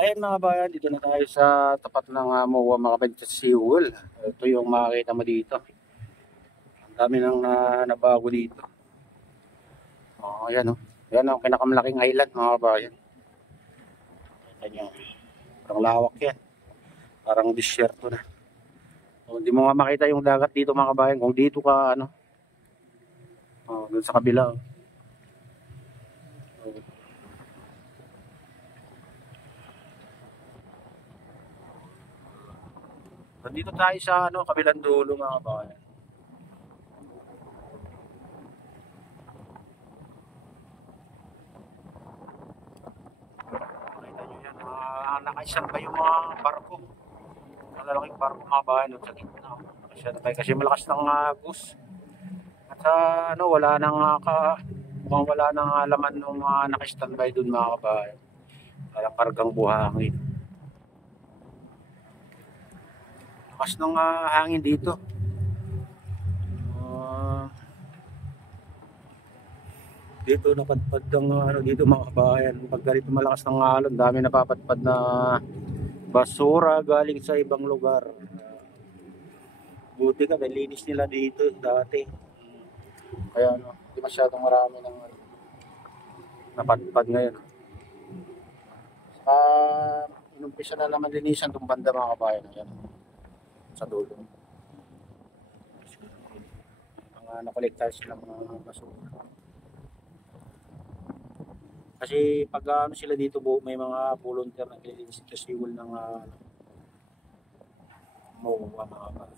Ayan mga bayan, dito na tayo sa tapat ng MOA mga kabady sa Seawall. Ito yung makikita mo dito. Ang dami nang nabago dito. Ayan o. Ayan ang pinakamalaking island mga kabayan. Kita nyo. Parang lawak yan. Parang disyerto na. Hindi mo nga makita yung dagat dito mga kabayan. Kung dito ka dun sa kabila. Nandito tayo sa kabilang dulo mga kabayan. Makita nyo yan. Nakaisang pa yung mga barko. Malalaking barko mga kabayan sa gitna. Nakaisang kasi malakas ng agos. At wala nang mukhang wala nang laman ng mga naka-standby dun mga kabayan. Parang kargang buhangin. Lakas ng hangin dito. Dito napadpad ng dito mga kabayan. Pag ganito malakas ng alon, dami napapadpad na basura galing sa ibang lugar. Buti ka, linis nila dito dati. Kaya hindi masyadong marami ng napadpad ngayon. Inumpisa na naman linisan itong banda mga kabayan. Ayan, sa dulo. Mga nakolekta silang mga basura. Kasi pag sila dito may mga volunteer na nililinis sa Seawall ng MOA mga kabayan.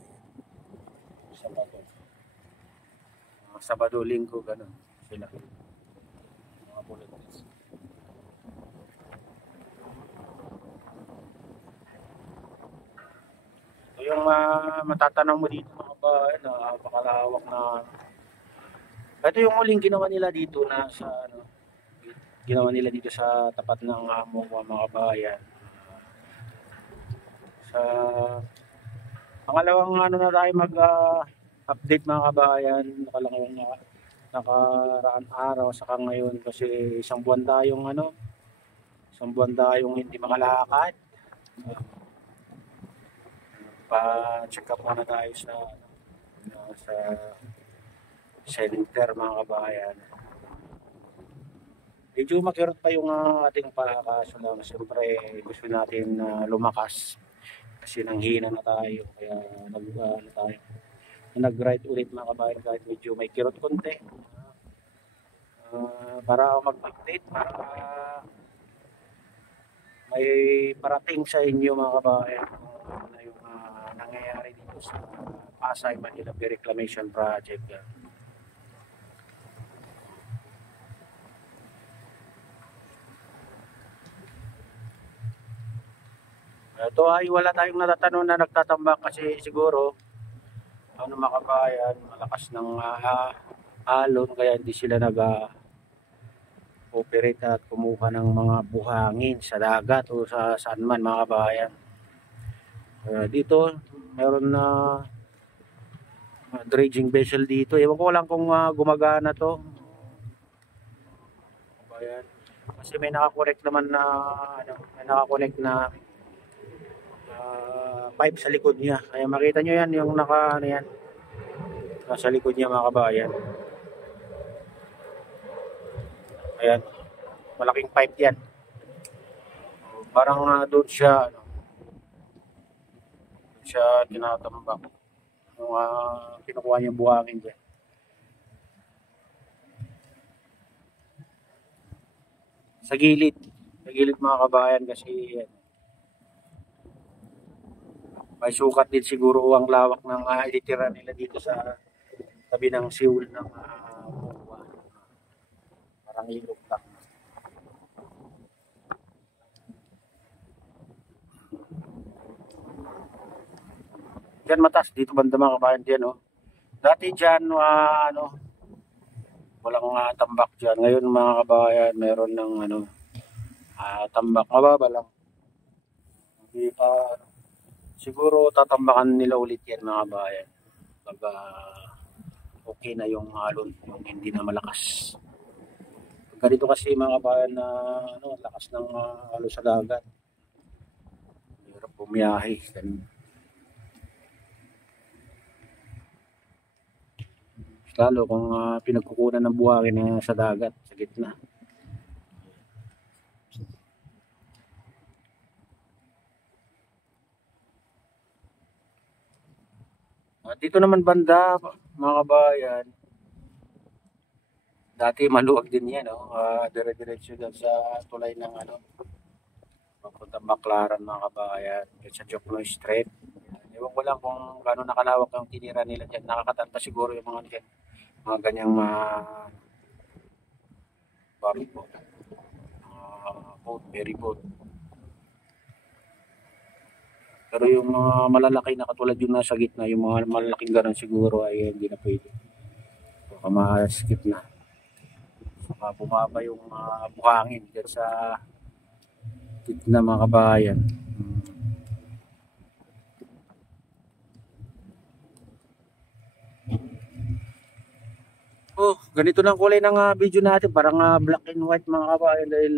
Sabado, Linggo, gano'n sila. Mga volunteers. Ito yung matatanong mo dito mga kabayan, napakalawak na. Ito yung huling ginawa nila dito na sa ginawa nila dito sa tapat ng MOA mga kabayan. Sa pangalawang na tayo mag-update mga kabayan, nakaraan araw saka ngayon kasi isang buwan tayong hindi makalakad. Pa-check up muna tayo sa center mga kabayan. Medyo makirot pa yung ating kaso lang. Siyempre gusto natin lumakas kasi nanghina na tayo. Kaya nag-ride ulit mga kabayan kahit medyo may kirot konti. Para mag-update, para may parating sa inyo mga kabayan kung ano yung nangyayari dito sa Pasay Manila Bay Reclamation Project. Ito ay wala tayong natatanong na nagtatambak kasi siguro mga kabayan, malakas ng alon kaya hindi sila nag-operate at kumuha ng mga buhangin sa dagat o sa saan man mga kabayan. Dito meron na dredging vessel dito. Ewan ko lang kung gumagana to. Kabayan. Kasi may nakakonect naman na pipe sa likod niya. Kaya makita nyo yan yung nasa likod niya mga kabayan. Ayan. Malaking pipe yan. Parang doon siya tinatambak. Yung kinukuha niya buhangin dyan. Sa gilid mga kabayan kasi yan. May sukat din siguro ang lawak ng ititira nila dito sa tabi ng Seawall ng MOA. Parang ilog lang. Diyan mataas dito banda mga kabayan diyan Dati diyan walang tambak diyan. Ngayon mga kabayan meron ng tambak, mababa lang. Hindi pa siguro tatambakan nila ulit yan mga kabayan. Pag okay na yung alon, yung hindi na malakas. Ganito kasi mga kabayan na lakas ng alon sa dagat. bumiyahe. Ganun. Lalo kung pinagkukunan ng buhangin na sa dagat, sa gitna. At dito naman banda, mga kabayan, dati maluwag din yan, no? Dire-diretso dyan sa tulay ng papuntang Baclaran, mga kabayan, dyan sa Jokno Street. Ewan ko lang kung gano'n nakalawak yung tinira nila dyan. Nakakatanta siguro yung mga dyan. Mga ganyang barko. Boat, ferry boat. Pero yung mga malalaki na katulad yung nasa gitna, yung mga malalaking gano'n siguro ay hindi na pwede. Baka ma-skip na. Saka bumaba yung buhangin dyan sa gitna, mga kabayan. Oh, ganito na ang kulay ng video natin, parang black and white, mga kabayan, dahil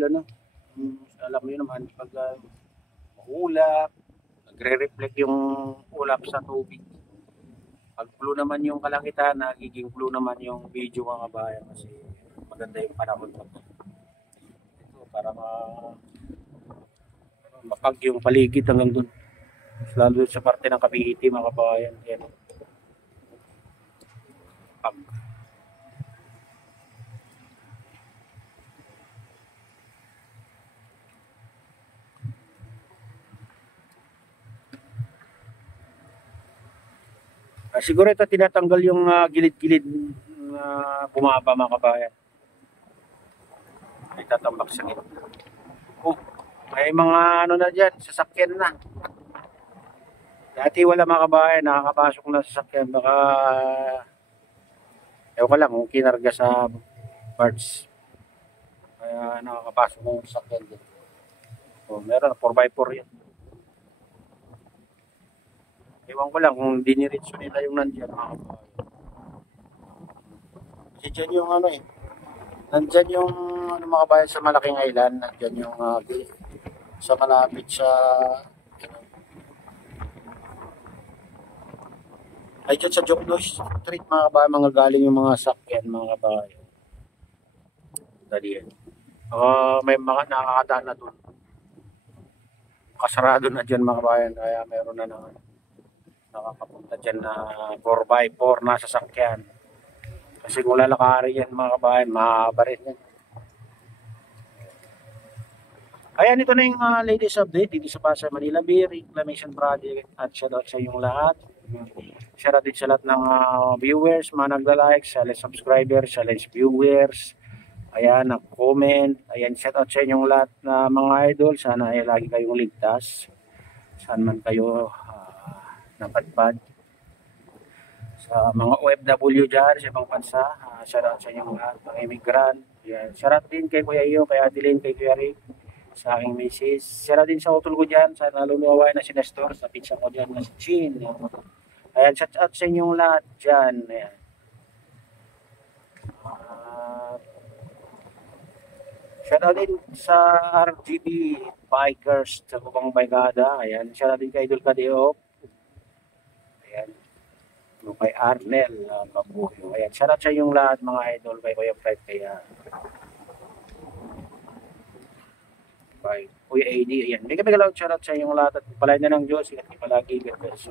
alam mo yun naman pag ulap, nagre-reflect yung ulap sa tubig. Pag blue naman yung kalangitan, nagiging blue naman yung video, mga kabayan, kasi maganda yung panahon pag ito para mapag yung paligid hanggang dun, lalo sa parte ng Cavite, mga kabayan. Yan, pag siguro ito tinatanggal yung gilid-gilid na bumaba, mga kabayan. May tatambak sa gitna. Oh, may mga na dyan, sasakyan na. Dati wala, mga kabayan, nakakapasok na sasakyan. Baka, ewan ko lang kung kinarga sa parts. Kaya nakakapasok ng sasakyan din. Oh, meron, 4x4 yan. Ewan ko lang kung diniritso nila yung nandiyan, mga kabayan. Kasi dyan yung nandyan yung mga bayan sa malaking island, nandyan yung sa malapit sa ay dyan sa Jokno Street, mga kabayan, mga galing yung mga sakyan, mga kabayan. Dali yan. May mga nakakadaan na dun. Kasarado na dyan, mga kabayan, kaya meron na nakakapunta dyan na 4x4 na sasakyan. Kasi kung lalakari yan, mga kabayan, mahaba rin yan. Ayan, ito na yung latest update dito sa Pasay Manila Bay Reclamation Project, at shoutout sa inyong lahat. Shoutout din sa lahat ng viewers, mga nagla-like, sa subscribers, sa viewers. Ayan, nag-comment. Ayan, shoutout sa inyong lahat na mga idol. Sana ay lagi kayong ligtas. Saan man kayo napadpad. Sa mga OFW dyan sa ibang bansa, shoutout sa inyong lahat, mga immigrant. Ayan, shoutout din kay Kuya Iyo, kay Adeline, kay Kuya Rick, sa aking misis. Shoutout din sa utol ko dyan, sa naluluway na si Nestor, sa pinsa ko dyan na si Chin. Ayan, shoutout sa inyong lahat dyan. Ayan. Shoutout din sa RGB Bikers sa Kubang Baygada. Ayan, shoutout din kay Idol Kadeop. Ayan. Kay Arnel Babuyo. Ayan, shoutout sa inyong lahat, mga idol, kay Kuya Fred, kaya kay Kuya AD. Ayan, may kami galaw shoutout sa inyong lahat, at palay na ng Diyos, at palagi God bless.